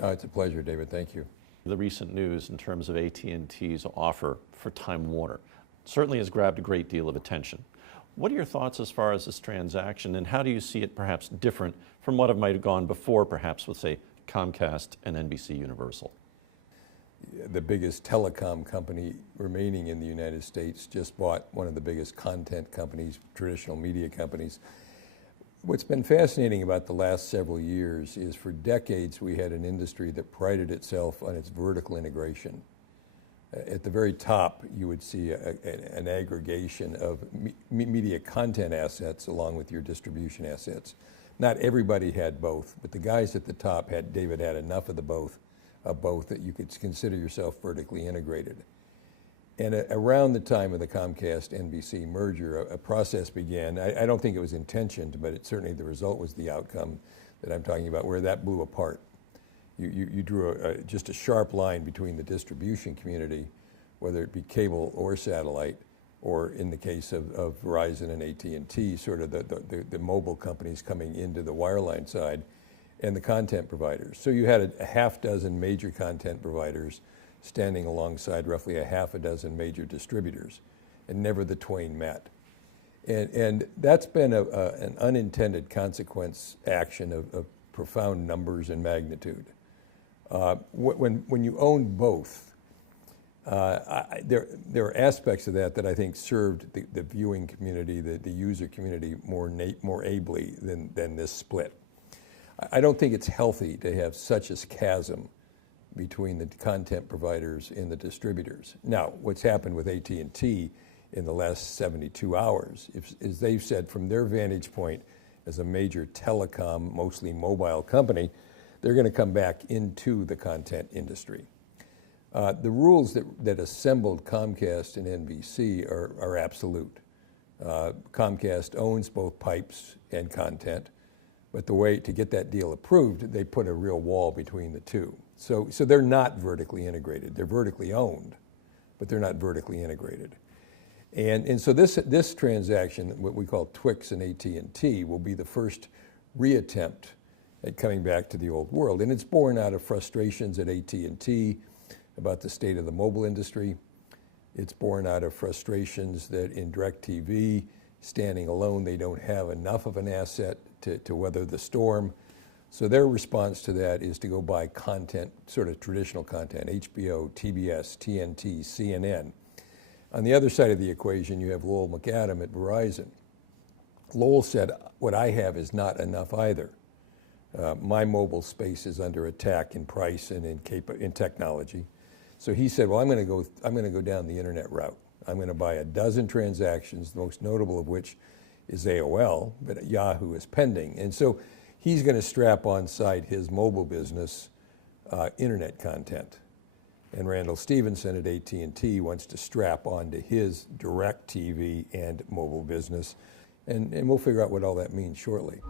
It's a pleasure, David. Thank you. The recent news in terms of AT&T's offer for Time Warner certainly has grabbed a great deal of attention. What are your thoughts as far as this transaction, and how do you see it perhaps different from what it might have gone before, perhaps with, say, Comcast and NBC Universal? The biggest telecom company remaining in the United States just bought one of the biggest content companies, traditional media companies. What's been fascinating about the last several years is for decades we had an industry that prided itself on its vertical integration. At the very top, you would see an aggregation of media content assets along with your distribution assets. Not everybody had both, but the guys at the top had enough of both that you could consider yourself vertically integrated. And around the time of the Comcast-NBC merger, a process began. I don't think it was intentioned, but certainly the result was the outcome that I'm talking about, where that blew apart. You drew just a sharp line between the distribution community, whether it be cable or satellite, or in the case of Verizon and AT&T, sort of the mobile companies coming into the wireline side, and the content providers. So you had a half dozen major content providers standing alongside roughly a half a dozen major distributors, and never the twain met. And that's been an unintended consequence action of profound numbers and magnitude. When you own both, there are aspects of that I think served the viewing community, the user community more ably than this split. I don't think it's healthy to have such a chasm between the content providers and the distributors. Now, what's happened with AT&T in the last 72 hours is they've said from their vantage point as a major telecom, mostly mobile company, they're going to come back into the content industry. The rules that assembled Comcast and NBC are absolute. Comcast owns both pipes and content, but the way to get that deal approved, they put a real wall between the two. So they're not vertically integrated. They're vertically owned, but they're not vertically integrated. And so this transaction, what we call Twix and AT&T, will be the first reattempt at coming back to the old world. And it's born out of frustrations at AT&T about the state of the mobile industry. It's born out of frustrations that in DirecTV, standing alone, they don't have enough of an asset to weather the storm. So their response to that is to go buy content, sort of traditional content, HBO, TBS, TNT, CNN. On the other side of the equation, you have Lowell McAdam at Verizon. Lowell said, what I have is not enough either. My mobile space is under attack in price and in technology. So he said, well, I'm going to go down the internet route. I'm going to buy a dozen transactions, the most notable of which is AOL, but Yahoo is pending. And so he's going to strap on side his mobile business internet content. And Randall Stevenson at AT&T wants to strap onto his DirecTV and mobile business. And we'll figure out what all that means shortly.